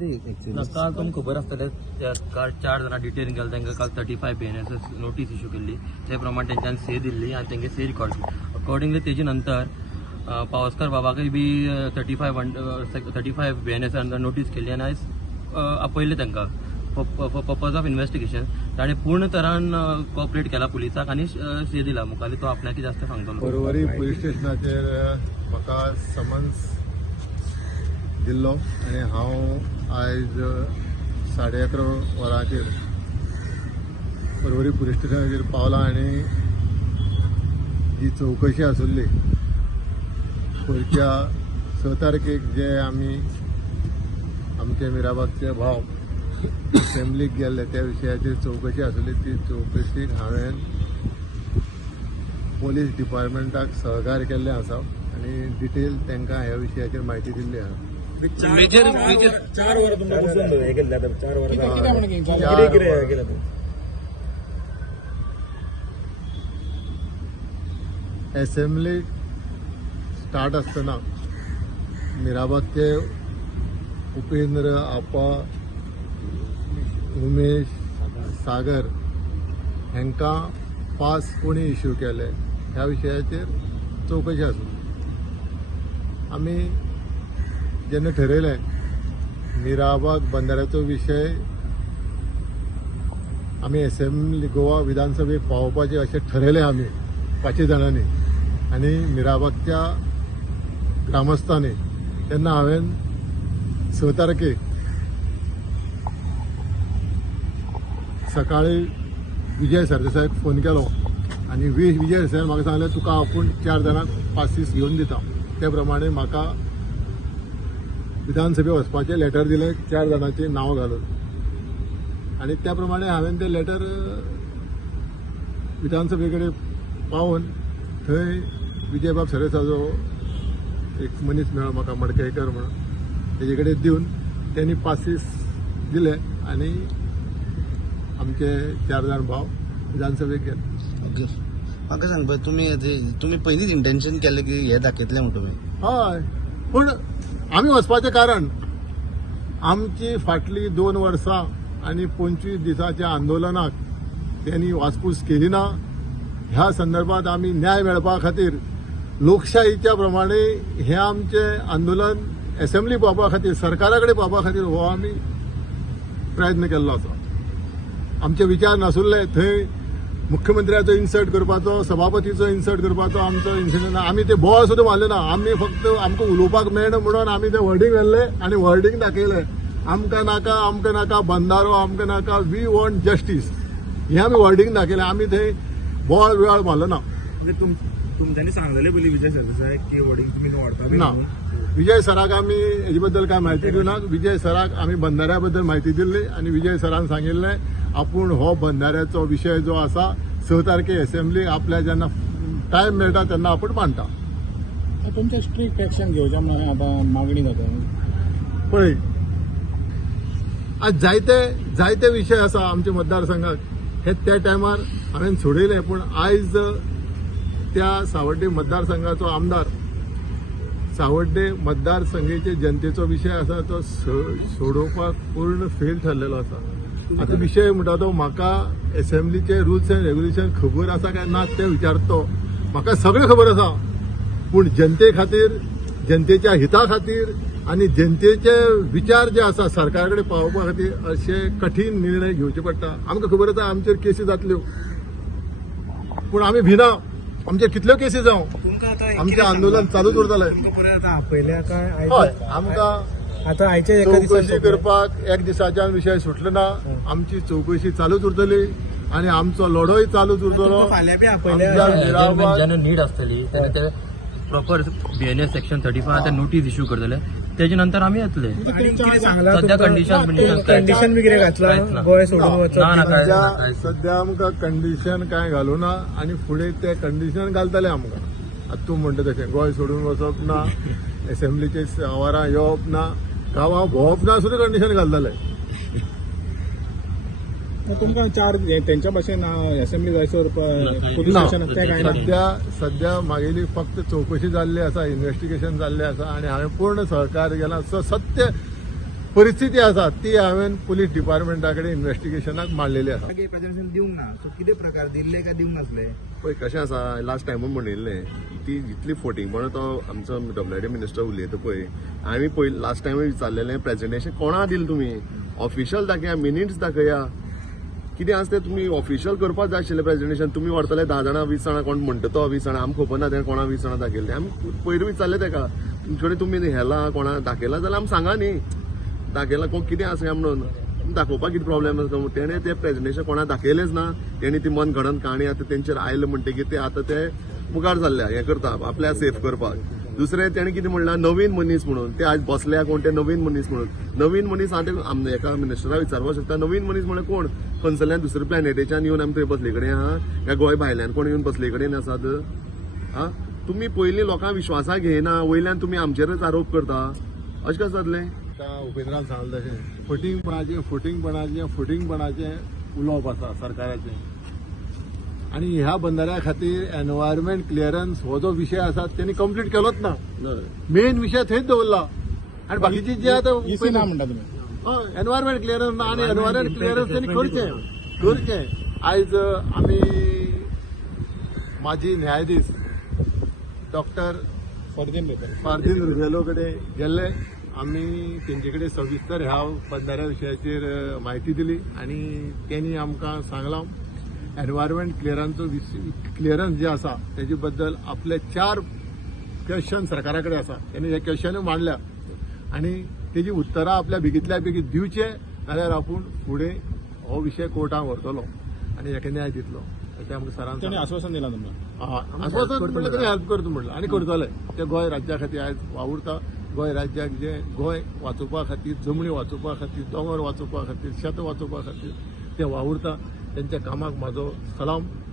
कितें एक्चुअली काल तुमकां खबर आसतलें काल 4 जाणां डिटेन केला तांकां काल 35 BNSS नोटीस इश्यू केल्ली ते प्रमाणे तेंच्यांनी से दिल्ली आनी तेंगे से रिकॉर्ड केली अकॉर्डिंगली तेजे नंतर पावसकर बाबाकय बी 35 BNS नोटीस केल्ली आनी आयज आपयले तांकां पर्पज ऑफ इन्व्हेस्टिगेशन. ताणें पूर्ण तरान कॉपरेट केला पुलिसाक आनी से दिला मुखाली तो आपणाकी जास्त सांगतलो. परवरी पुलीस स्टेशनाचेर म्हाका समन्स दिल्लो आनी हांव आयज 11:30 वरांचेर परवरी पुलीस स्टेशनाचेर पावलां आनी जी चवकशी आसुल्ली पयरच्या 6 तारखेक जे आमी आमचे मिराबागचे भाव असेंब्लीक गेल्ले त्या विशयाचेर चवकशी आसली ती चवकशीक हांवें पोलीस डिपार्टमेंटाक सहकार्य केल्लें आसा आनी डिटेल तांकां ह्या विशयाचेर म्हायती दिल्ली आसा. मेजर 4 वरां तुमकां बसून हे केल्ले आतां 4 वरां चार केलें तुमी असेंब्ली स्टार्ट आसतना मिराबागचे उपेंद्र आपा उमेश सागर हांकां पास कोणी इश्यू केले ह्या विशयाचेर चवकशी आसली. आमी जेन्ना ठरयलें मिराबाग बंदाऱ्याचो विशय आमी असेंब्ली गोवा विधानसभेक पावोवपाचें अशें ठरयलें आमी 5 जाणांनी आनी मिराबागच्या ग्रामस्थांनी. तेन्ना हांवें 6 तारखेक सकाळी विजय सरदेसायक फोन केलो आनी विजय सरदेसायान म्हाका सांगलें तुका आपूण 4 जाणांक पासीस घेवन दिता. ते प्रमाणे म्हाका विधानसभेक वचपाचें लेटर दिलें 4 जाणांची नांव घालून आनी त्या प्रमाणे हांवें तें लेटर विधानसभे कडेन पावोवन थंय विजयबाब सरदेसायाचो एक मनीस मेळ्ळो म्हाका मडकयकर म्हणून तेजे कडेन दिवन त्यांनी पासीस दिले आनी आमचे 4 जाण भाव विधानसभेक गेले. म्हाका सांग पळय तुमी पयलींच इंटेन्शन केलें की हे दाखयतले म्हणून तुमी. हय पूण आमी वचपाचें कारण आमची फाटली 2 वर्सां आनी 25 दिसांच्या आंदोलनाक त्यांनी वासपूस केली ना. ह्या संदर्भात आमी न्याय मेळपा खातीर लोकशाहीच्या प्रमाणे हे आमचे आंदोलन असेंब्ली पावपा खातीर सरकारा कडेन पावपा खातीर हो आमी प्रयत्न केल्लो आसा. आमचे विचार नासुल्ले थंय मुख्यमंत्र्याचो इन्सर्ट करपाचो सभापतीचो इन्सर्ट करपाचो आमचो इन्सिडंट आमी ते बोवाळ सुद्दां मारले ना. आमी फक्त आमकां उलोवपाक मेळना म्हणून आमी ते वर्डींग व्हेल्ले आनी वर्डींग दाखयलें आमकां नाका बंदारो आमकां नाका वी वॉन्ट जस्टीस हें आमी वर्डींग दाखयलें. आमी थंय बोवाळ बिवाळ मारलो ना. तुमच्यांनी सांगलेलें पयलीं विजय सरदेसायक की वडींग तुमी व्हरता ना. विजय सराक आमी हेजे बद्दल कांय म्हायती दिवना. विजय सराक आमी बंदाऱ्या बद्दल म्हायती दिल्ली आनी विजय सरान सांगिल्लें आपूण हो बंदाऱ्याचो विशय जो आसा 6 तारखेक असेंब्ली आपल्या जेन्ना टायम मेळटा तेन्ना आपूण मांडटा. तुमचे स्ट्रिक्ट एक्शन घेवचें म्हणून आतां मागणी जाता पळय आज जायते विशय आसा आमच्या मतदारसंघात हे त्या टायमार हांवें सोडयले. पूण आयज त्या सावड्डे मतदारसंघाचो आमदार सावड्डे मतदारसंघाचे जनतेचो विशय आसा तो सोडोवपाक पूर्ण फेल ठरलेलो आसा. आता विषय म्हणटा तो म्हाका असेंब्लीचे रुल्स एंड रेग्युलेशन खबर आसा काय ना ते विचारतो. म्हाका सगळें खबर आसा पूण जनते खातीर जनतेच्या हिता खातीर आनी जनतेचे विचार जे आसा सरकारा कडेन पावोवपा खातीर अशे कठीण निर्णय घेवचे पडटा. आमकां खबर आसा आमचेर केसी जातल्यो पूण आमी भिना. आमचे कितल्यो केसी जावं आमचें आंदोलन चालूच उरतलें. पयल्या काय आमकां आतां आयचे चवकशी करपाक 1 दिसाच्यान विशय सुटलो ना. आमची चवकशी चालूच उरतली आनी आमचो लढोय चालूच उरतलो. जेन्ना नीड आसतली तेन्ना ते प्रॉपर BNS सेक्शन 35 ते नोटीस इश्यू करतले तेजे नंतर आमी येतले. सध्या कंडिशन बी कितें घातला गोंय सोडून वचप सध्या आमकां कंडिशन कांय घालूना आनी फुडें ते कंडिशन घालतले आमकां. आतां तूं म्हणटा तशें गोंय सोडून वचप ना असेंब्लीचे आवारां येवप ना गांवां भोंवप ना सुद्दां कंडिशन घालतले. तुमकां 4 तेंच्या भाशेन असेंब्ली जायसर पुलीस स्टेशन तें कांय ना. सध्या मागेली फक्त चवकशी जाल्ली आसा इन्व्हेस्टिगेशन जाल्लें आसा आनी हांवें पूर्ण सहकार्य केलां. सत्य परिस्थिती आसा ती हांवें पुलीस डिपार्टमेंटा कडेन इन्व्हेस्टिगेशनाक मांडलेली आसा. मागे प्रेझेंटेशन दिवंक ना सो कितें प्रकार दिल्ले काय दिवंक नसले. पळय कशें आसा लास्ट टायमूय म्हणिल्लें ती जितली फोटिंगपणां तो आमचो WID मिनिस्टर उलयता पळय आमी पयलीं लास्ट टायमूय विचारलेलें प्रेझेंटेशन कोणा दिलें तुमी ऑफिशियल दाखया मिनिट्स दाखया कितें आसा तें तुमी ऑफिशियल करपाक जाय आशिल्लें प्रेझेंटेशन तुमी व्हरतले 10 जाणां 20 जाणां कोण म्हणटा तो 20 जाणां आमकां खबर ना तें कोणा 20 जाणां दाखयलें आमी पयलीं विचारलें तेका तुमचे कडेन तुमी हेला कोणा दाखयला जाल्यार आमी सांगा न्ही दाखयला कोण कितें आसा काय म्हणून दाखोवपाक कितें प्रॉब्लेम आसा तेणें तें प्रेझेंटेशन कोणा दाखयलेंच ना तेणी ती मन घडोवन काणी आतां तेंचेर आयले म्हणटकीर ते आतां ते मुखार जाल्ल्या हें करता आपल्या सेफ करपाक. दुसरें तेणें कितें म्हणलां नवीन मनीस म्हणून ते आज बसल्या कोण ते नवीन मनीस म्हणून नवीन मनीस हांव ते एका मिनिस्टराक विचारपाक शकता नवीन मनीस म्हळ्यार कोण खंयसरल्यान दुसऱ्या प्लॅनेटेच्यान येवन आमी थंय बसले कडेन आहा काय गोंय भायल्यान कोण येवन बसले कडेन आसात आं तुमी पयलीं लोकांक विश्वासाक घेयना वयल्यान तुमी आमचेरच आरोप करता अशें कशें जातलें. उपेंद्रान सांगलें तशें फुटींगपणाचें उलोवप आसा सरकाराचें आनी ह्या बंदाऱ्या खातीर एनवायरमेंट क्लियरन्स हो जो विशय आसा तेणी कंप्लीट केलोच ना मेन विशय थंयच दवरला आनी बाकीचे जे आतां इसी ना म्हणटा तुमी एनवायरमेंट क्लियरन्स ना आनी एनवायरमेंट क्लियरन्स तेणी करचें. आयज आमी माजी न्यायाधीश डॉक्टर फार्दीन रुबेलो कडेन गेल्ले आमी तेंचे कडेन सविस्तर ह्या बंदाऱ्या विशयाचेर म्हायती दिली आनी तेणी आमकां सांगलां एनवायरमेंट क्लियरन्स जे आसा तेजे बद्दल आपले 4 क्वेश्चन सरकारा कडेन आसा तेणी हे क्वेश्चनूय मांडल्या आनी तेजी उत्तरां आपल्या बेगींतल्या बेगीन दिवचे नाल्यार आपूण फुडें हो विशय कोर्टाक व्हरतलो आनी हेका न्याय दितलो अशें आमकां सरान त्यांनी आश्वासन दिलां तुमकां. आश्वासन म्हणल्यार तेणी हेल्प करता म्हणलें आनी करतले ते गोंय राज्या खातीर आयज वावुरता गोंय राज्याक जे गोंय वाचोवपा खातीर जमनी वाचोवपा खातीर दोंगर वाचोवपा खातीर शेत वाचोवपा खातीर ते वावुरता तेंच्या कामाक म्हाजो सलाम.